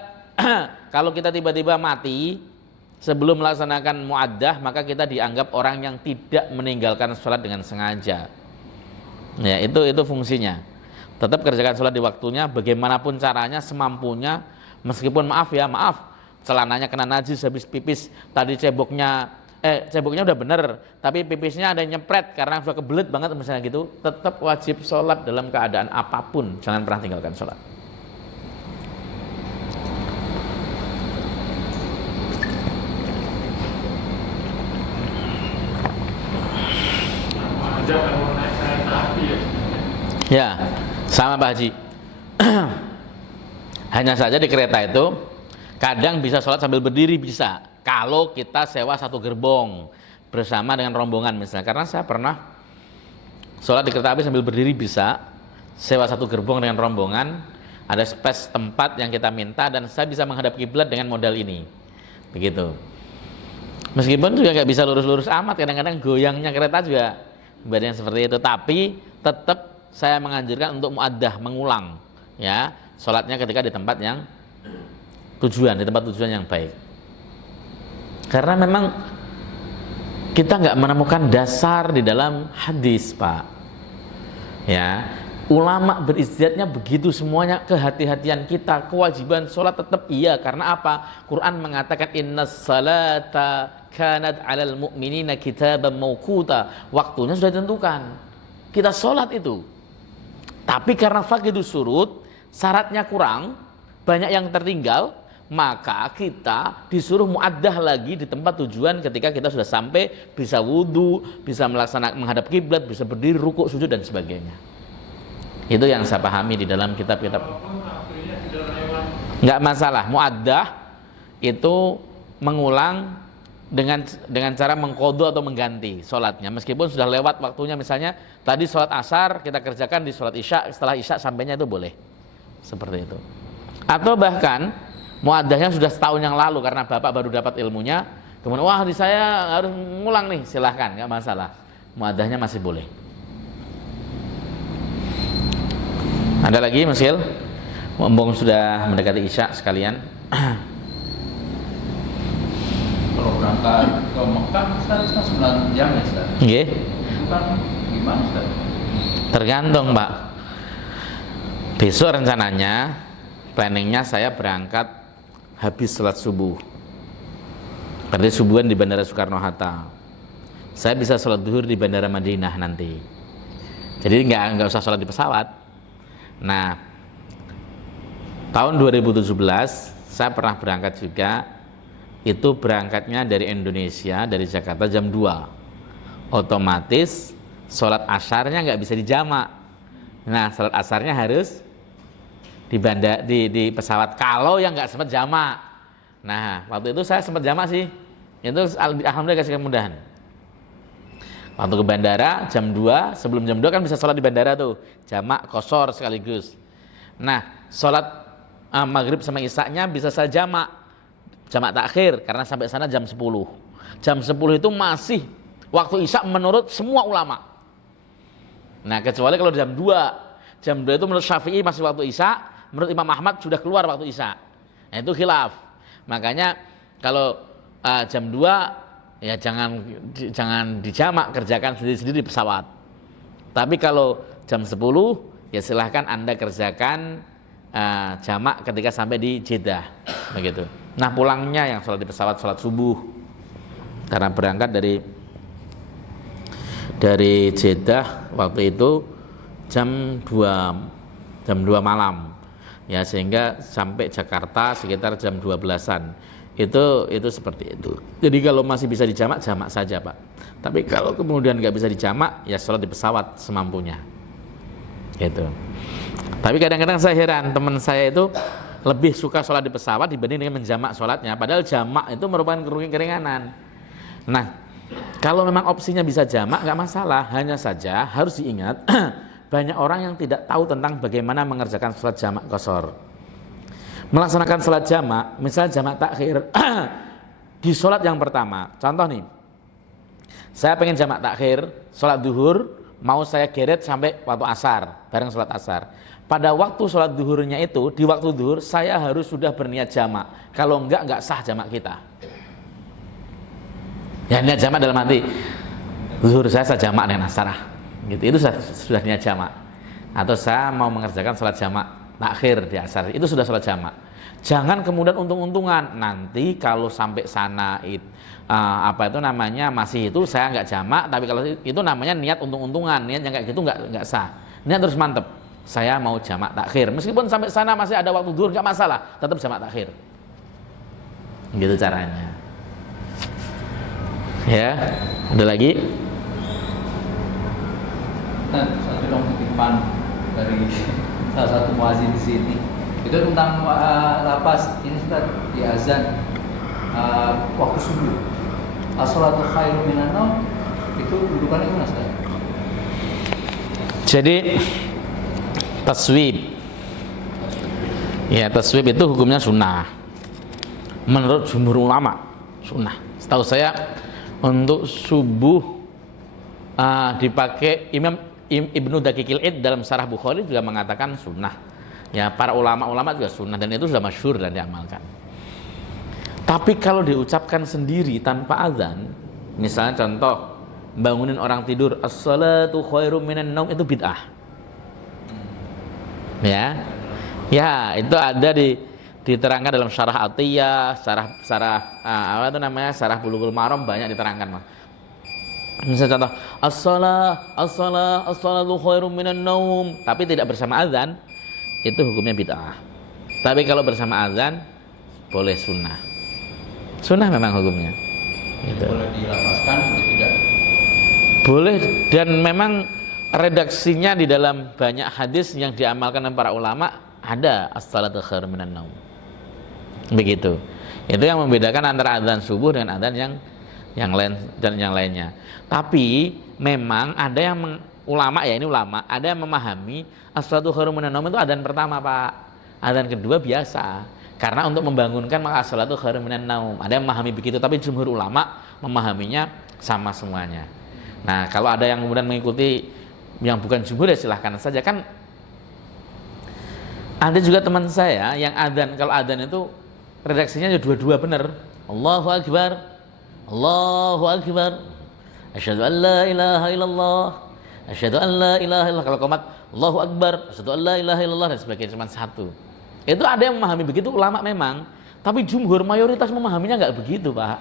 kalau kita tiba-tiba mati sebelum melaksanakan muaddah, maka kita dianggap orang yang tidak meninggalkan sholat dengan sengaja. Ya, itu fungsinya. Tetap kerjakan sholat di waktunya, bagaimanapun caranya, semampunya. Meskipun maaf, celananya kena najis habis pipis, tadi ceboknya udah bener, tapi pipisnya ada yang nyepret karena sudah kebelet banget misalnya gitu, tetap wajib sholat dalam keadaan apapun, jangan pernah tinggalkan sholat. Ya, sama Pak Haji. Hanya saja di kereta itu kadang bisa sholat sambil berdiri, bisa kalau kita sewa satu gerbong bersama dengan rombongan misalnya. Karena saya pernah sholat di kereta api sambil berdiri, bisa sewa satu gerbong dengan rombongan, ada space tempat yang kita minta, dan saya bisa menghadap kiblat dengan modal ini, begitu. Meskipun juga nggak bisa lurus-lurus amat, kadang-kadang goyangnya kereta juga badan seperti itu, tapi tetap saya menganjurkan untuk muaddah, mengulang ya sholatnya ketika di tempat yang tujuan yang baik. Karena memang kita nggak menemukan dasar di dalam hadis Pak ya. Ulama beristihadnya begitu semuanya, kehati-hatian kita, kewajiban sholat tetap iya. Karena apa? Quran mengatakan innas salata kanat 'alal mu'minina kitaban mauquta. Waktunya sudah ditentukan. Kita sholat itu. Tapi karena faqidu surut, syaratnya kurang, banyak yang tertinggal, maka kita disuruh muaddah lagi di tempat tujuan ketika kita sudah sampai, bisa wudu, bisa melaksanakan menghadap kiblat, bisa berdiri, rukuk, sujud dan sebagainya. Itu yang saya pahami di dalam kitab-kitab. Enggak masalah, muaddah itu mengulang dengan cara mengqadha atau mengganti sholatnya, meskipun sudah lewat waktunya. Misalnya tadi sholat asar kita kerjakan di sholat isya, setelah isya sampainya itu boleh seperti itu. Atau bahkan muaddahnya sudah setahun yang lalu karena bapak baru dapat ilmunya, Kemudian wah di saya harus ngulang nih, silahkan, nggak masalah. Muadzahnya masih boleh. Ada lagi Mas Gil? Mumpung sudah mendekati Isya sekalian. Kalau berangkat ke Mekah Ustaz kan 9 jam ya Ustaz. Nggih. Itu kan gimana Ustaz? Tergantung, Pak. Besok rencananya planningnya saya berangkat habis sholat subuh. Berarti subuhan di Bandara Soekarno-Hatta. Saya bisa sholat zuhur di Bandara Madinah nanti. Jadi nggak usah sholat di pesawat. Nah, tahun 2017 saya pernah berangkat juga. Itu berangkatnya dari Indonesia, dari Jakarta jam 2. Otomatis sholat asyarnya nggak bisa dijamak. Nah, sholat asyarnya harus di pesawat. Kalau yang nggak sempat jamak. Nah, waktu itu saya sempat jamak sih. Itu alhamdulillah kasih kemudahan. Waktu ke bandara jam 2, sebelum jam 2 kan bisa sholat di bandara tuh. Jamak, qashar sekaligus. Nah, sholat maghrib sama isya-nya bisa saya jamak. Jamak takhir karena sampai sana jam 10. Jam 10 itu masih waktu isya menurut semua ulama. Nah, kecuali kalau jam 2. Jam 2 itu menurut Syafi'i masih waktu isya, menurut Imam Ahmad sudah keluar waktu isya. Nah, itu khilaf. Makanya kalau jam 2 ya jangan dijamak, kerjakan sendiri-sendiri di pesawat. Tapi kalau jam 10 ya silahkan Anda kerjakan jamak ketika sampai di Jeddah, begitu. Nah, pulangnya yang sholat di pesawat sholat subuh. Karena berangkat dari Jeddah waktu itu jam 2 malam. Ya, sehingga sampai Jakarta sekitar jam 12-an. Itu seperti itu. Jadi kalau masih bisa dijamak, jamak saja, Pak. Tapi kalau kemudian nggak bisa dijamak, ya sholat di pesawat semampunya. Gitu. Tapi kadang-kadang saya heran, teman saya itu lebih suka sholat di pesawat dibanding dengan menjamak sholatnya. Padahal jamak itu merupakan keringanan. Nah, kalau memang opsinya bisa jamak, nggak masalah. Hanya saja harus diingat, banyak orang yang tidak tahu tentang bagaimana mengerjakan sholat jamak qashar. Melaksanakan sholat jamak, misalnya jamak takhir di sholat yang pertama. Contoh nih, saya pengen jamak takhir, sholat duhur, mau saya geret sampai waktu asar, bareng sholat asar. Pada waktu sholat duhurnya itu, di waktu duhur, saya harus sudah berniat jamak. Kalau enggak sah jamak kita. Ya, niat jamak dalam arti duhur saya jamak dengan asar. Gitu, itu sudah niat jamak. Atau saya mau mengerjakan sholat jamak takhir di asar, itu sudah sholat jamak. Jangan kemudian untung-untungan. Nanti kalau sampai sana masih itu saya nggak jamak, tapi kalau itu namanya niat untung-untungan, niat yang kayak gitu nggak sah. Niat terus mantep. Saya mau jamak takhir, meskipun sampai sana masih ada waktu zuhur nggak masalah, tetap jamak takhir. Gitu caranya. Ya, ada lagi? Satu dong titipan dari salah satu muazin di sini. Itu tentang lapas ini Ustaz di azan waktu subuh. As-shalatu khairum minan naum, itu dudukannya gimana Ustaz? Jadi taswib. Ya, taswib itu hukumnya sunnah. Menurut jumhur ulama, sunnah. Setahu saya untuk subuh dipakai Imam Ibnu Daqiqil Id dalam Syarah Bukhari juga mengatakan sunnah. Ya, para ulama-ulama juga sunnah dan itu sudah masyhur dan diamalkan. Tapi kalau diucapkan sendiri tanpa azan, misalnya contoh bangunin orang tidur, as-salatu khairum minan naum, itu bid'ah. Ya, itu ada diterangkan dalam Syarah Atiyah, Syarah Bulughul Maram, banyak diterangkan, Mas. Misalnya contoh, as-salatu khairum minan naum, tapi tidak bersama azan, itu hukumnya bid'ah. Tapi kalau bersama azan boleh sunnah. Sunnah memang hukumnya. Gitu. Boleh dilapaskan, boleh tidak? Boleh, dan memang redaksinya di dalam banyak hadis yang diamalkan oleh para ulama ada as-salatu khairum minan naum. Begitu. Itu yang membedakan antara azan subuh dengan azan yang lain dan yang lainnya. Tapi memang ada yang ulama, ada yang memahami as-salatu khairum minan naum itu azan pertama, Pak. Azan kedua biasa. Karena untuk membangunkan maka as-salatu khairun minan naum. Ada yang memahami begitu, tapi jumhur ulama memahaminya sama semuanya. Nah, kalau ada yang kemudian mengikuti yang bukan jumhur ya silahkan saja. Kan ada juga teman saya yang adzan, kalau adzan itu redaksinya dua-dua benar. Allahu Akbar, Allahu Akbar, asyhadu an la ilaha illallah, asyhadu an la ilaha illallah. Kalau qomat Allahu Akbar, asyhadu an la ilaha illallah dan sebagainya, cuma satu. Itu ada yang memahami begitu, ulama memang, tapi jumhur mayoritas memahaminya nggak begitu, Pak.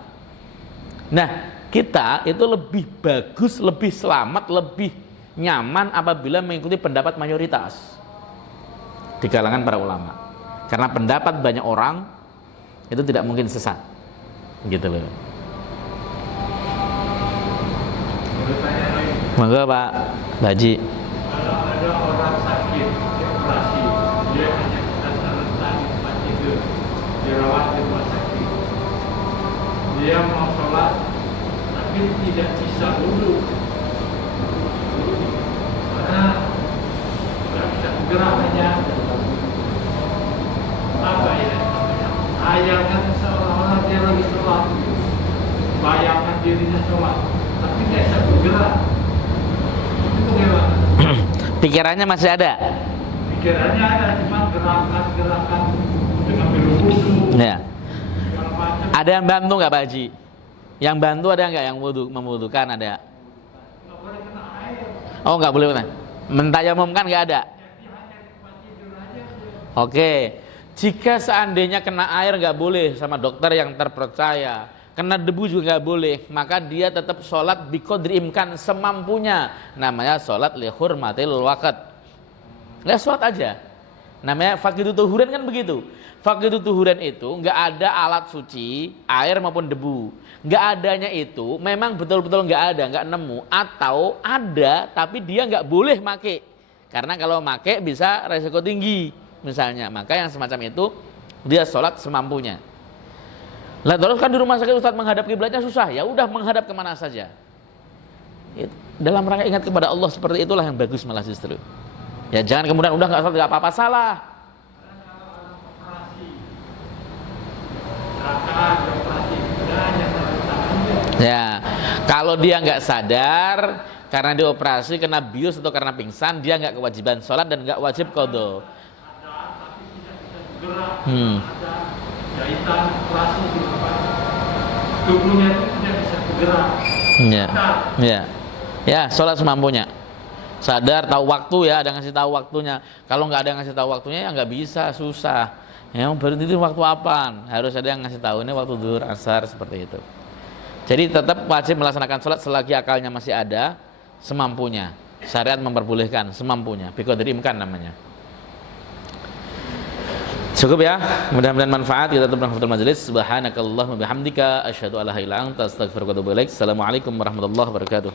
Nah, kita itu lebih bagus, lebih selamat, lebih nyaman apabila mengikuti pendapat mayoritas di kalangan para ulama. Karena pendapat banyak orang itu tidak mungkin sesat. Gitu loh. Monggo Pak Haji. Kalau ada orang sakit, operasi, dia hanya datang di tempat tidur, dirawat di rumah sakit. Dia mau sholat, tapi tidak bisa duduk. Karena tidak bisa bergerak hanya apa ya? Ayangkan seolah-olah dia lagi sholat, bayangkan dirinya sholat, tapi tidak bisa bergerak. Itu gimana? Pikirannya masih ada. Pikirannya ada, cuma gerakan-gerakan untuk ngambil wudhu, Ya. segala macam. Ada yang bantu nggak Pak Haji? Yang bantu ada nggak yang membutuhkan ada? Nggak boleh kena air, Oh nggak boleh benar. Mentayamumkan nggak ada. jadi hanya di tempat tidur aja. Oke. Jika seandainya kena air nggak boleh sama dokter yang terpercaya, kena debu juga nggak boleh, maka dia tetap sholat biqadri imkan semampunya. Namanya sholat li hurmatil waqt. Nggak sholat aja. Namanya faqidu tuhuran kan begitu. Faqidu tuhuran itu nggak ada alat suci, air maupun debu. Nggak adanya itu memang betul-betul nggak ada, nggak nemu. Atau ada tapi dia nggak boleh make. Karena kalau make bisa resiko tinggi misalnya. Maka yang semacam itu dia sholat semampunya. Lah terus kan di rumah sakit Ustaz menghadap kiblatnya susah, ya udah menghadap kemana saja. Dalam rangka ingat kepada Allah seperti itulah yang bagus malah justru. Ya jangan kemudian udah nggak apa-apa salah. Ya kalau dia nggak sadar karena dioperasi kena bius atau karena pingsan, dia nggak kewajiban sholat dan nggak wajib qadha. Jahitan operasi di tempat tubuhnya itu tidak bisa bergerak. Ya, ya, ya, sholat semampunya. Sadar, tahu waktu ya, ada ngasih tahu waktunya. Kalau nggak ada yang ngasih tahu waktunya ya nggak bisa, susah. Ya berhenti itu waktu apa? Harus ada yang ngasih tahu ini waktu zuhur, asar seperti itu. Jadi tetap wajib melaksanakan sholat selagi akalnya masih ada, semampunya. Syariat memperbolehkan semampunya. Biqadri imkan namanya. Cukup ya, mudah-mudahan manfaat. Kita tutup dengan majelis. Subhanakallahumma bihamdika asyhadu an la ilaha illa anta astaghfiruka wa atubu ilaik. Assalamualaikum warahmatullahi wabarakatuh.